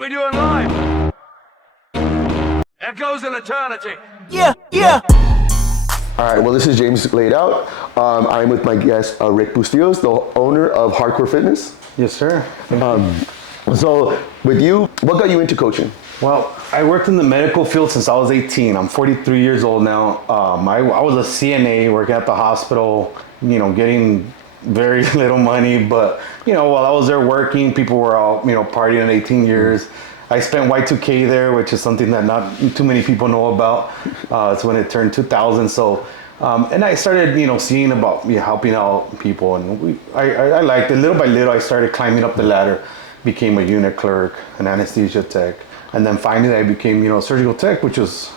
we do in life echoes in eternity. Yeah, yeah. All right, well, this is James laid out. I'm with my guest, Rick Bustillos, the owner of Hardcore Fitness. Yes, sir. So with you, what got you into coaching? Well, I worked in the medical field since I was 18. I'm 43 years old now. I was a CNA working at the hospital, getting very little money. But, while I was there working, people were all, partying at 18 years. I spent Y2K there, which is something that not too many people know about. It's when it turned 2000. So, and I started, seeing about helping out people. And I liked it. Little by little, I started climbing up the ladder. Became a unit clerk, an anesthesia tech. And then finally I became, surgical tech, which was,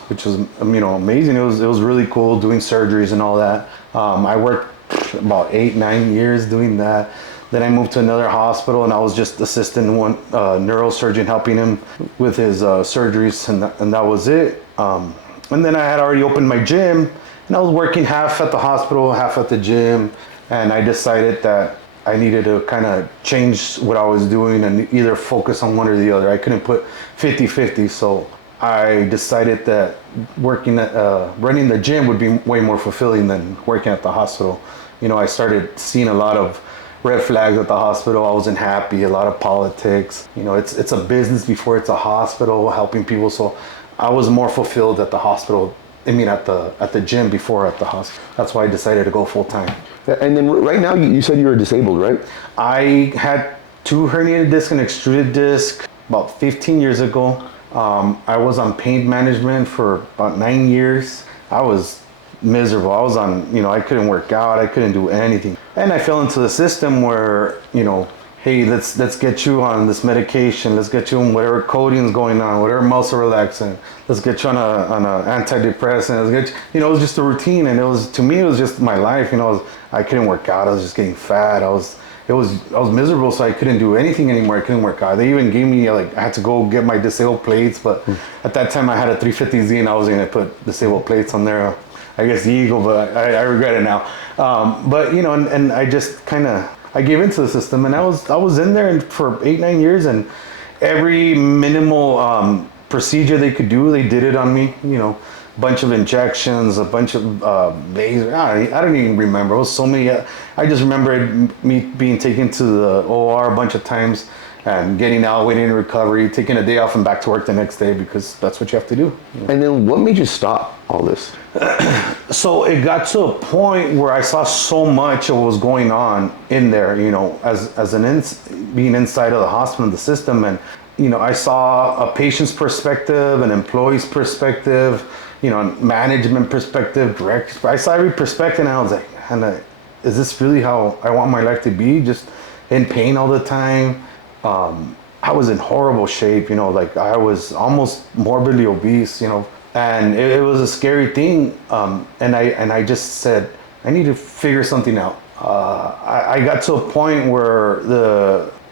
amazing. It was really cool doing surgeries and all that. I worked about 8-9 years doing that. Then I moved to another hospital and I was just assisting one neurosurgeon, helping him with his surgeries, and that was it. And then I had already opened my gym and I was working half at the hospital, half at the gym. And I decided that I needed to kind of change what I was doing and either focus on one or the other. I couldn't put 50-50, so I decided that running the gym would be way more fulfilling than working at the hospital. I started seeing a lot of red flags at the hospital. I wasn't happy, a lot of politics. It's a business before it's a hospital, helping people. So I was more fulfilled at the hospital. At the gym before at the hospital. That's why I decided to go full time. And then right now, you said you were disabled, right? I had 2 herniated discs and extruded disc about 15 years ago. I was on pain management for about 9 years. I was miserable. I was on, I couldn't work out. I couldn't do anything. And I fell into the system where, hey, let's get you on this medication. Let's get you on whatever codeine is going on, whatever muscle relaxant. Let's get you on a antidepressant. Let's get you, it was just a routine, and to me it was just my life. I couldn't work out. I was just getting fat. I was miserable, so I couldn't do anything anymore. I couldn't work out. They even gave me I had to go get my disabled plates, but at that time I had a 350Z and I was gonna put disabled plates on there. I guess the Eagle, but I regret it now. But and I just I gave into the system, and I was in there for 8-9 years, and every minimal procedure they could do, they did it on me. A bunch of injections, a bunch of lasers. I don't even remember. It was so many. I just remember me being taken to the OR a bunch of times and getting out, waiting in recovery, taking a day off and back to work the next day, because that's what you have to do. And then what made you stop all this? So it got to a point where I saw so much of what was going on in there, being inside of the hospital, the system. And, I saw a patient's perspective, an employee's perspective, management perspective, direct. I saw every perspective, and I was like, is this really how I want my life to be? Just in pain all the time. I was in horrible shape, I was almost morbidly obese, and it was a scary thing. And I just said, I need to figure something out. I got to a point where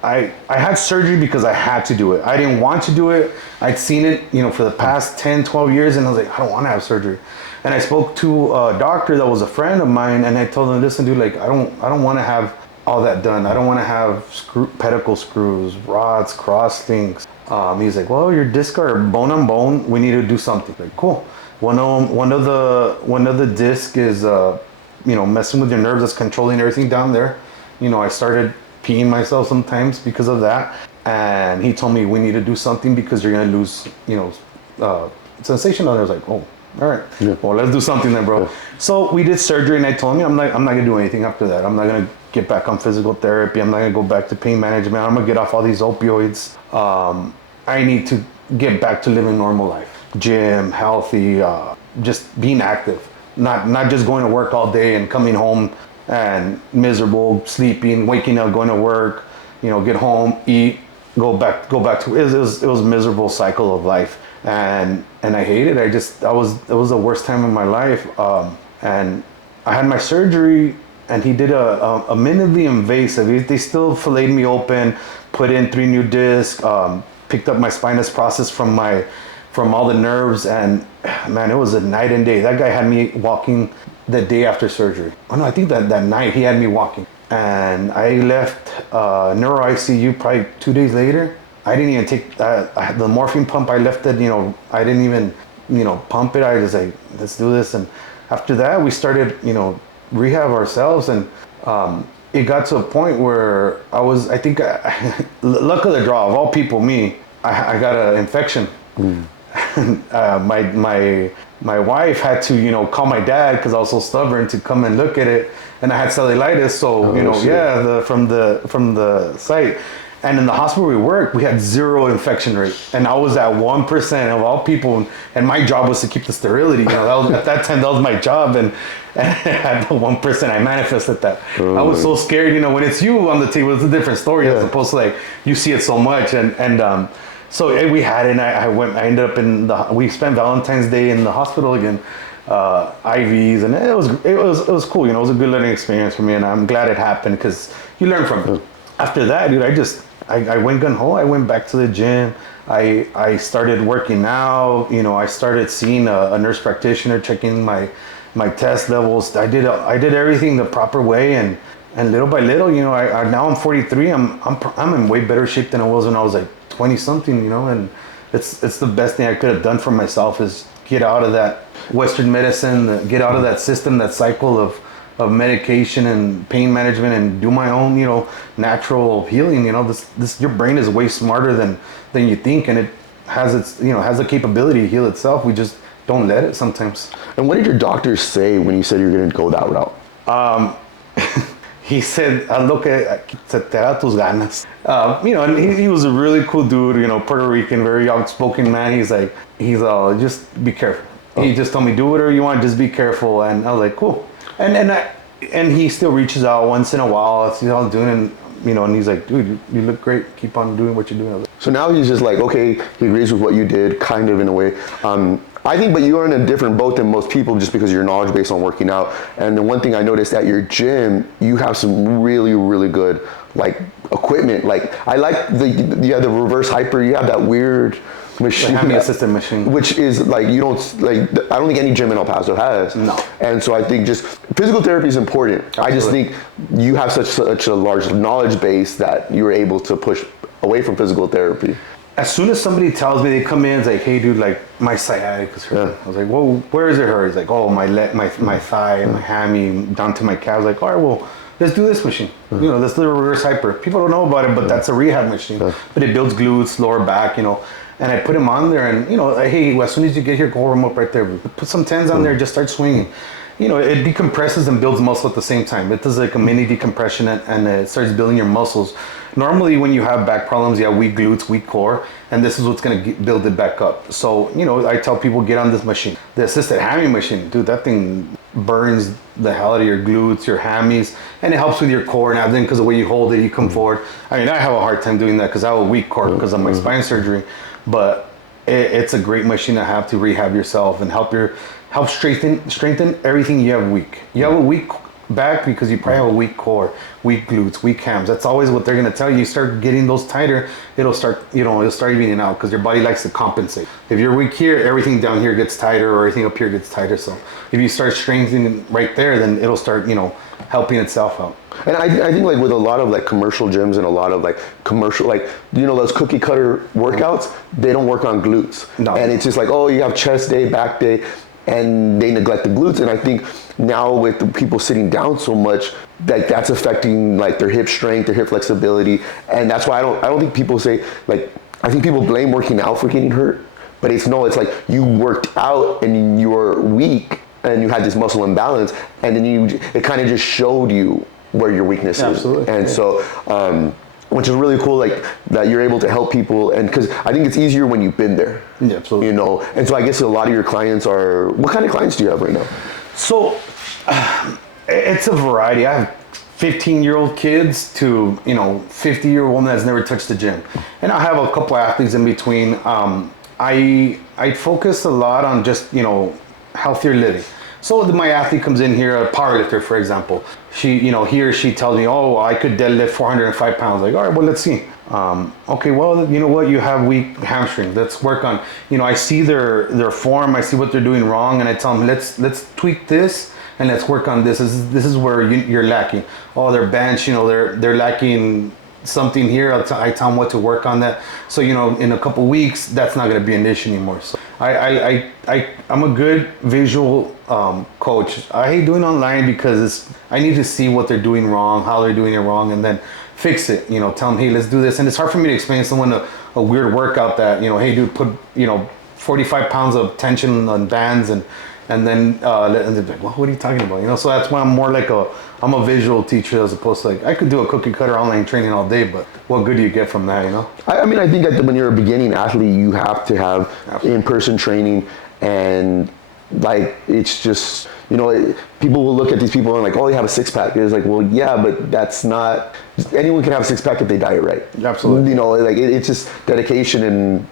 I had surgery because I had to do it. I didn't want to do it. I'd seen it, for the past 10-12 years, and I was like, I don't want to have surgery. And I spoke to a doctor that was a friend of mine, and I told him, listen, dude, I don't want to have all that done. I don't want to have pedicle screws, rods, cross links. He's like, well, your discs are bone on bone. We need to do something. Like, cool. One of the disc is messing with your nerves. That's controlling everything down there. I started peeing myself sometimes because of that. And he told me we need to do something because you're gonna lose sensation on there. I was like, oh, all right. Yeah. Well, let's do something then, bro. Yeah. So we did surgery, and I told him, I'm not gonna do anything after that. I'm not gonna get back on physical therapy. I'm not gonna go back to pain management. I'm gonna get off all these opioids. I need to get back to living normal life. Gym, healthy, just being active. Not just going to work all day and coming home and miserable, sleeping, waking up, going to work, get home, eat, go back to it was a miserable cycle of life. And I hated it. It was the worst time of my life. And I had my surgery, and he did a minimally invasive. They still filleted me open, put in 3 new discs, picked up my spinous process from all the nerves, and man, it was a night and day. That guy had me walking the day after surgery. Oh no, I think that night he had me walking. And I left neuro ICU probably 2 days later, I didn't even take the morphine pump. I left it, I didn't even, pump it. I was like, let's do this. And after that, we started, rehab ourselves. And it got to a point where I think, luck of the draw, of all people, me, I got an infection. My wife had to, call my dad because I was so stubborn to come and look at it. And I had cellulitis. So, from the site. And in the hospital we worked, we had 0 infection rate. And I was at 1% of all people. And my job was to keep the sterility. At that time, that was my job. And at the 1%, I manifested that. I was so scared, when it's you on the table, it's a different story as opposed to like, you see it so much. So we had it, and I ended up we spent Valentine's Day in the hospital again, IVs, and it was cool. It was a good learning experience for me, and I'm glad it happened because you learn from it. After that, dude, I went gun ho. I went back to the gym. I started working out. I started seeing a nurse practitioner, checking my test levels. I did everything the proper way, and little by little, now I'm 43. I'm in way better shape than I was when I was like 20 something. And it's the best thing I could have done for myself is get out of that Western medicine, get out of that system, that cycle of medication and pain management, and do my own, natural healing. This your brain is way smarter than you think, and it has the capability to heal itself. We just don't let it sometimes. And what did your doctor say when you said you're going to go that route? He said, look, se te da tus ganas. And he was a really cool dude, Puerto Rican, very outspoken man. He's just be careful. He just told me, do whatever you want, just be careful. And I was like, cool. And he still reaches out once in a while. See how I'm doing, and he's like, dude, you look great. Keep on doing what you're doing. I was like, so now he's just like, okay, he agrees with what you did, kind of in a way. I think, but you are in a different boat than most people just because of your knowledge base on working out. And the one thing I noticed at your gym, you have some really, really good equipment. I like the reverse hyper. You have that weird machine, the assisted machine, which is you don't I don't think any gym in El Paso has. No. And so I think just physical therapy is important. Absolutely. I just think you have such a large knowledge base that you're able to push away from physical therapy. As soon as somebody tells me, they come in, it's like, hey dude, my sciatica is hurting. I was like, well, where is it hurt? He's like, oh, my thigh, my hammy, down to my calf. I was like, all right, well, let's do this machine. Let's do the reverse hyper. People don't know about it, but that's a rehab machine. But it builds glutes, lower back, And I put him on there, and hey, as soon as you get here, go warm up right there. Put some tens on there, just start swinging. It decompresses and builds muscle at the same time. It does like a mini decompression, and it starts building your muscles. Normally, when you have back problems, you have weak glutes, weak core, and this is what's going to build it back up. So, I tell people, get on this machine. The assisted hammy machine, dude, that thing burns the hell out of your glutes, your hammies, and it helps with your core and everything because the way you hold it, you come forward. I mean, I have a hard time doing that because I have a weak core because of my spine surgery, but it's a great machine to have to rehab yourself and help strengthen everything you have weak. You have a weak back because you probably have a weak core, weak glutes, weak hams. That's always what they're going to tell you. You start getting those tighter, it'll start evening out because your body likes to compensate. If you're weak here, everything down here gets tighter, or everything up here gets tighter. So if you start strengthening right there, then it'll start, helping itself out. And I think with a lot of commercial gyms and a lot of commercial, those cookie cutter workouts, they don't work on glutes. No. And it's just oh, you have chest day, back day, and they neglect the glutes. And I think now with the people sitting down so much, that's affecting their hip strength, their hip flexibility. And that's why I don't think people say I think people blame working out for getting hurt, but it's you worked out and you were weak and you had this muscle imbalance, and then it kind of just showed you where your weakness is. Absolutely. And so which is really cool, that you're able to help people, and because I think it's easier when you've been there. Yeah, absolutely. And so I guess a lot of your clients are, what kind of clients do you have right now? So it's a variety. I have 15-year-old kids to 50-year-old woman that's never touched the gym, and I have a couple athletes in between. I focus a lot on just healthier living. So my athlete comes in here, a powerlifter, for example. He or she tells me, oh, I could deadlift 405 pounds. All right, well, let's see. Okay, well, you know what? You have weak hamstring. Let's work on, I see their form. I see what they're doing wrong. And I tell them, let's tweak this and let's work on this. This is where you're lacking. Oh, their bench, they're lacking something here, I tell them what to work on that. So, you know, in a couple weeks, that's not going to be an issue anymore. So I'm a good visual coach. I hate doing online because I need to see what they're doing wrong, how they're doing it wrong, and then fix it. You know, tell them, hey, let's do this. And it's hard for me to explain to someone a weird workout that, you know, hey, dude, put, you know, 45 pounds of tension on bands and then and they're like, well, what are you talking about? You know, so that's why I'm more like I'm a visual teacher as opposed to like, I could do a cookie cutter online training all day, but what good do you get from that, you know? I mean, I think that when you're a beginning athlete, you have to have in-person training, and like, it's just, you know, people will look at these people and like, oh, you have a six-pack. It's like, well, yeah, but that's not, anyone can have a six-pack if they diet right. Absolutely. You know, like it's just dedication and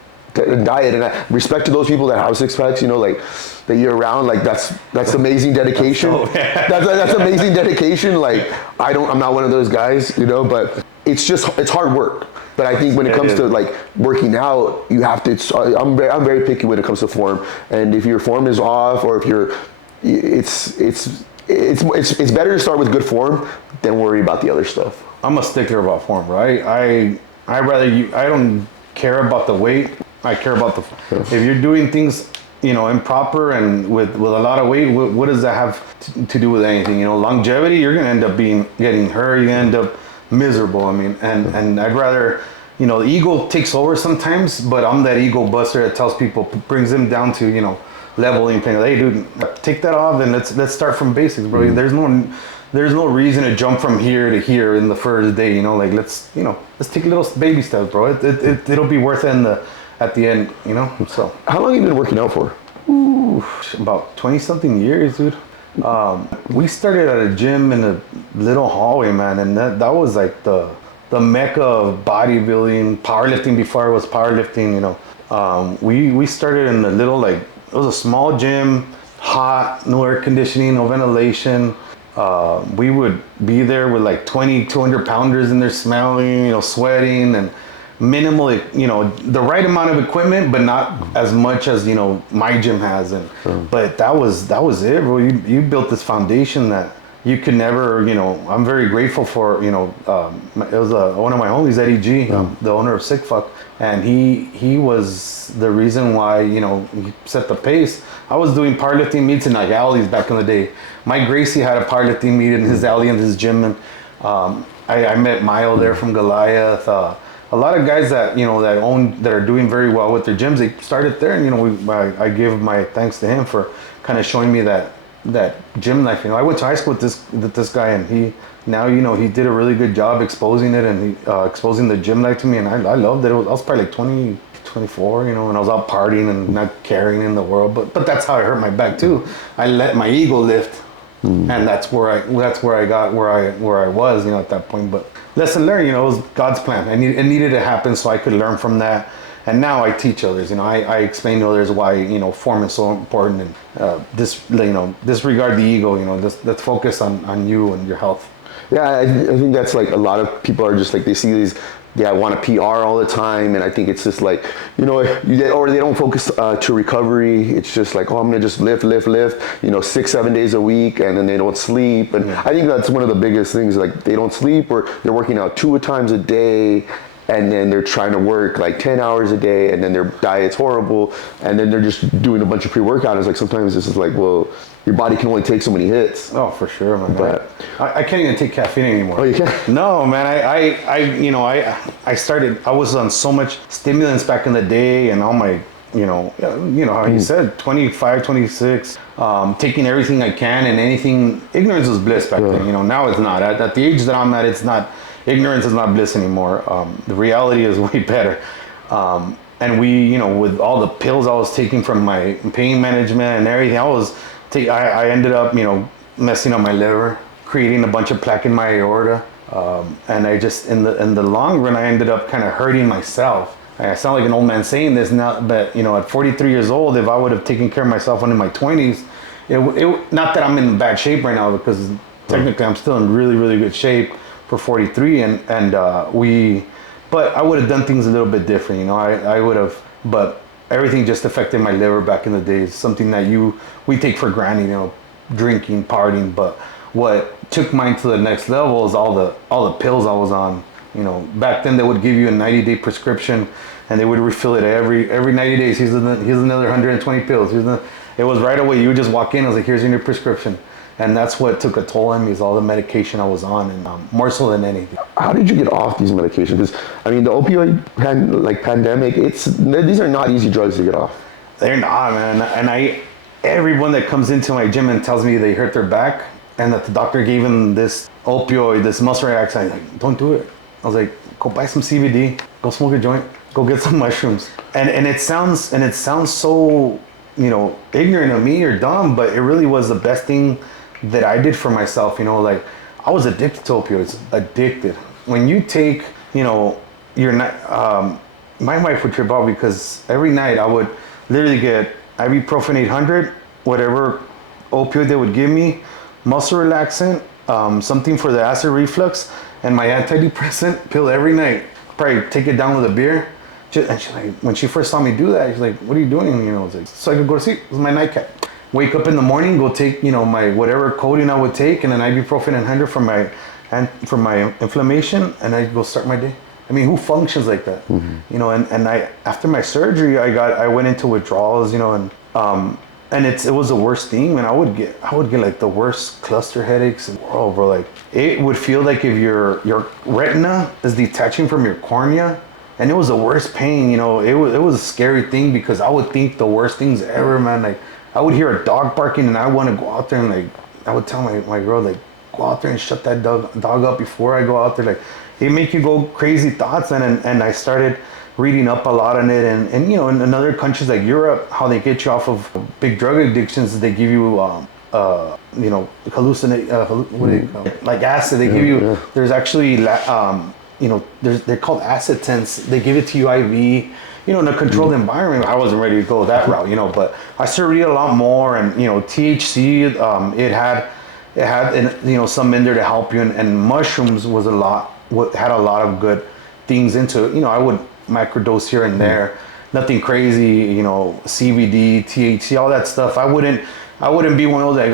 diet, and I respect to those people that have six packs, you know, like that year round, like that's amazing dedication. That's amazing dedication. Like I'm not one of those guys, you know, but it's hard work. But I think when it comes to like working out, you have to. I'm very picky when it comes to form, and if your form is off, or if it's better to start with good form than worry about the other stuff. I'm a stickler about form, right? I don't care about the weight. I care about if you're doing things, you know, improper and with a lot of weight, what does that have to do with anything? You know, longevity, you're going to end up getting hurt, you're going to end up miserable. I mean, and I'd rather, you know, the ego takes over sometimes, but I'm that ego buster that tells people, brings them down to, you know, leveling thing. Hey, dude, take that off and let's start from basics, bro. Mm. There's no reason to jump from here to here in the first day, you know, like let's take little baby steps, bro. It'll be worth it at the end, you know. So how long have you been working out for? Ooh, about 20 something years, dude. We started at a gym in a little hallway, man, and that was like the mecca of bodybuilding, powerlifting before it was powerlifting, you know. We started in a little, like, it was a small gym, hot, no air conditioning, no ventilation. We would be there with like 200 pounders in there smelling, you know, sweating, and minimal, you know, the right amount of equipment, but not as much as, you know, my gym has. And but that was it, bro. You built this foundation that you could never, you know. I'm very grateful for, you know. It was one of my homies, Eddie G, the owner of Sick Fuck, and he was the reason why, you know, he set the pace. I was doing powerlifting meets in like alleys back in the day. Mike Gracie had a powerlifting meet in his alley in his gym, and I met Mile there from Goliath. A lot of guys that, you know, that are doing very well with their gyms, they started there, and, you know, I give my thanks to him for kind of showing me that gym life. You know, I went to high school with this guy, and he did a really good job exposing it, and exposing the gym life to me, and I loved it. I was probably like 20, 24, you know, and I was out partying and not caring in the world, but that's how I hurt my back too. I let my ego lift. And that's where I got where I was, you know, at that point. But lesson learned, you know, it was God's plan. It needed to happen so I could learn from that. And now I teach others, you know, I explain to others why, you know, form is so important, and disregard the ego, you know, let's focus on you and your health. Yeah, I think that's like a lot of people are just like, they see these, I want a PR all the time, and I think it's just like, you know, or they don't focus to recovery. It's just like, oh, I'm gonna just lift, you know, 6-7 days a week, and then they don't sleep. And I think that's one of the biggest things, like they don't sleep, or they're working out 2 times a day, and then they're trying to work like 10 hours a day, and then their diet's horrible, and then they're just doing a bunch of pre-workout. It's like, sometimes it's just like, well, your body can only take so many hits. Oh, for sure, man. But I can't even take caffeine anymore. Oh, you can't? No, man. I started. I was on so much stimulants back in the day, and all my, you know how you said, 25, 26, taking everything I can and anything. Ignorance was bliss back then. You know, now it's not. At the age that I'm at, it's not. Ignorance is not bliss anymore. The reality is way better. And we, you know, with all the pills I was taking from my pain management and everything, I ended up, you know, messing up my liver, creating a bunch of plaque in my aorta, and I just, in the long run, I ended up kind of hurting myself. I sound like an old man saying this now, but, you know, at 43 years old, if I would have taken care of myself when in my 20s, it not that I'm in bad shape right now, because technically I'm still in really, really good shape for 43, but I would have done things a little bit different, you know. I would have, but everything just affected my liver back in the days. Something that we take for granted, you know, drinking, partying. But what took mine to the next level is all the pills I was on. Back then they would give you a 90-day prescription, and they would refill it every 90 days. Here's another 120 pills. It was right away. You would just walk in. I was like, here's your new prescription. And that's what took a toll on me, is all the medication I was on, and more so than anything. How did you get off these medications? Because the opioid pandemic, these are not easy drugs to get off. They're not, man. And everyone that comes into my gym and tells me they hurt their back and that the doctor gave them this opioid, this muscle relaxant, like, don't do it. I was like, go buy some CBD, go smoke a joint, go get some mushrooms. And it sounds so, ignorant of me or dumb, but it really was the best thing that I did for myself. Like, I was addicted to opioids, addicted. When you take, you're not, my wife would trip out because every night I would literally get ibuprofen 800, whatever opioid they would give me, muscle relaxant, something for the acid reflux, and my antidepressant pill every night. Probably take it down with a beer. And she, like, when she first saw me do that, she's like, what are you doing? I was like, so I could go to sleep. It was my nightcap. Wake up in the morning, go take, my whatever codeine I would take, and an ibuprofen 100 for my inflammation, and I go start my day. I mean, who functions like that? Mm-hmm. And I, after my surgery, I went into withdrawals, and it was the worst thing, man. I would get like the worst cluster headaches in the world, bro. Like, it would feel like if your retina is detaching from your cornea, and it was the worst pain. It was a scary thing because I would think the worst things ever, man. Like, I would hear a dog barking, and I want to go out there and, like, I would tell my girl, like, go out there and shut that dog up before I go out there. Like, it make you go crazy thoughts, and I started reading up a lot on it, and in other countries like Europe, how they get you off of big drug addictions, they give you hallucinate what do they call it? Like acid. They give you there's actually they're called acid tents. They give it to you IV, in a controlled environment. I wasn't ready to go that route, but I started reading a lot more, and THC, it had some in there to help you, and mushrooms had a lot of good things into it. I would microdose here and there, nothing crazy, CBD, THC, all that stuff. I wouldn't be one of those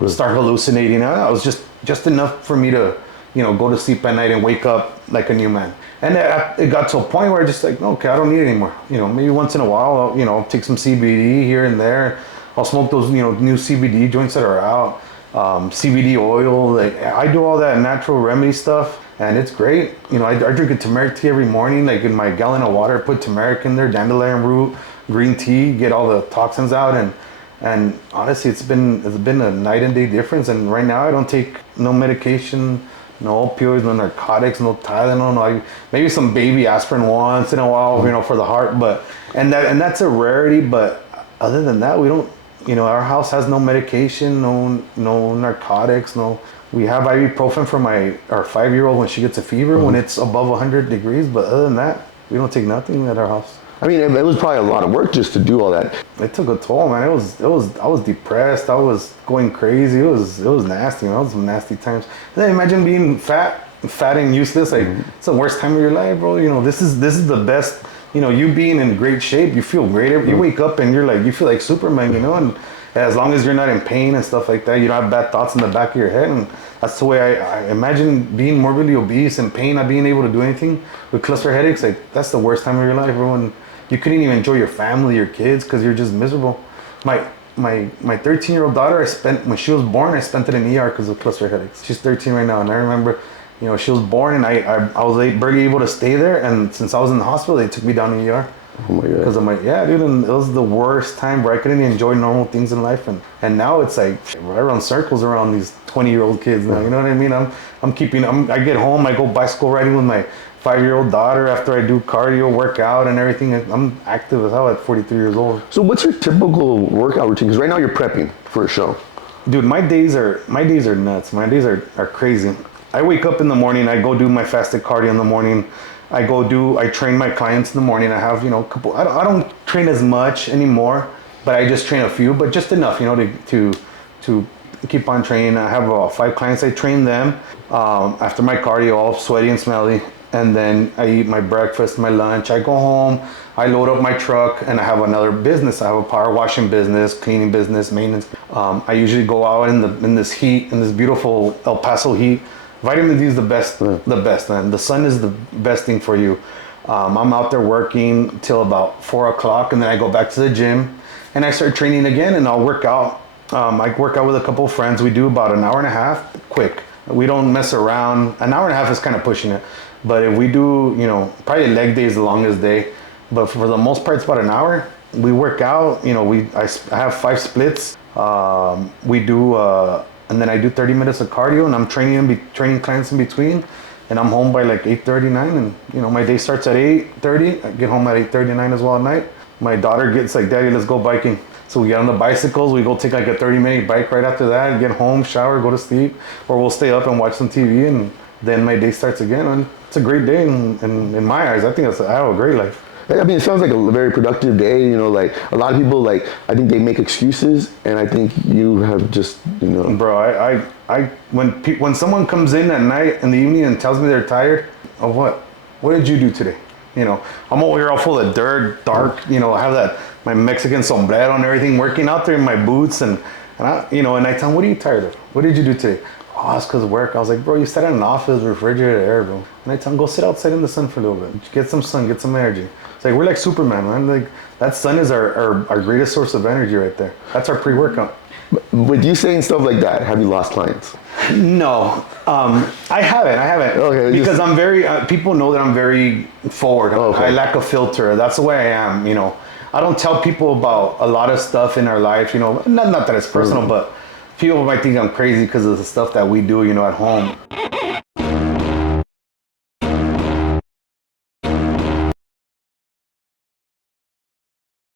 like, start hallucinating. It was just enough for me to, go to sleep at night and wake up like a new man. And it got to a point where I just like, okay, I don't need it anymore. Maybe once in a while, I'll take some CBD here and there. I'll smoke those, new CBD joints that are out. CBD oil, like, I do all that natural remedy stuff, and it's great. I drink a turmeric tea every morning, like in my gallon of water, I put turmeric in there, dandelion root, green tea, get all the toxins out, and honestly, it's been a night and day difference. And right now I don't take no medication, no opioids, no narcotics, no Tylenol, maybe some baby aspirin once in a while, for the heart, and that's a rarity. But other than that, we don't. Our house has no medication, no narcotics, we have ibuprofen for our 5-year-old when she gets a fever, when it's above 100 degrees. But other than that, we don't take nothing at our house. I mean, it was probably a lot of work just to do all that. It took a toll, man. I was depressed. I was going crazy. It was nasty, man. It was some nasty times. And then imagine being fat and useless. Like, it's the worst time of your life, bro. This is the best. You being in great shape, you feel great. You wake up and you feel like Superman, and as long as you're not in pain and stuff like that, you don't have bad thoughts in the back of your head. And that's the way I imagine being morbidly obese and pain, not being able to do anything with cluster headaches. Like, that's the worst time of your life, bro. And you couldn't even enjoy your family, your kids, because you're just miserable. My 13-year-old daughter, when she was born, I spent it in ER because of cluster headaches. She's 13 right now, and I remember, she was born, and I was barely able to stay there, and since I was in the hospital, they took me down to ER. Oh my God. Because I'm like, yeah, dude, and it was the worst time where I couldn't even enjoy normal things in life, and now it's like I run circles around these 20-year-old kids now. You know what I mean? I get home, I go bicycle riding with my 5-year-old daughter after I do cardio, workout, and everything. I'm active as hell at 43 years old. So what's your typical workout routine? Because right now you're prepping for a show. Dude, my days are nuts. My days are crazy. I wake up in the morning, I go do my fasted cardio in the morning. I train my clients in the morning. I have, a couple, I don't train as much anymore, but I just train a few, but just enough, to keep on training. I have 5 clients. I train them after my cardio, all sweaty and smelly. And then I eat my breakfast, my lunch. I go home, I load up my truck, and I have another business. I have a power washing business, cleaning business, maintenance. I usually go out in this heat, in this beautiful El Paso heat. Vitamin D is the best, man. The sun is the best thing for you. I'm out there working till about 4 o'clock, and then I go back to the gym, and I start training again, and I'll work out. I work out with a couple of friends. We do about an hour and a half, quick. We don't mess around. An hour and a half is kind of pushing it, but if we do, probably leg day is the longest day, but for the most part, it's about an hour. We work out. I have 5 splits. We do. And then I do 30 minutes of cardio, and I'm training clients in between, and I'm home by like 8:39, and my day starts at 8:30. I get home at 8:39 as well at night. My daughter gets like, "Daddy, let's go biking." So we get on the bicycles, we go take like a 30-minute bike ride after that, get home, shower, go to sleep, or we'll stay up and watch some TV, and then my day starts again. And it's a great day, and in my eyes, I have a great life. I mean, it sounds like a very productive day. Like a lot of people, like I think they make excuses, and I think you have just, Bro, when someone comes in at night in the evening and tells me they're tired of what did you do today? I'm over here all full of dirt, dark. I have my Mexican sombrero and everything, working out there in my boots, and I tell them, what are you tired of? What did you do today? Oh, it's because of work. I was like, bro, you sat in an office, refrigerated air, bro. And I tell them, go sit outside in the sun for a little bit. Get some sun, get some energy. It's like, we're like Superman, man. Like, that sun is our greatest source of energy right there. That's our pre-workout. With you saying stuff like that, have you lost clients? No, I haven't. Okay, because I'm very, people know that I'm very forward. Okay. I lack a filter. That's the way I am, I don't tell people about a lot of stuff in our life, not that it's personal, but people might think I'm crazy because of the stuff that we do, at home.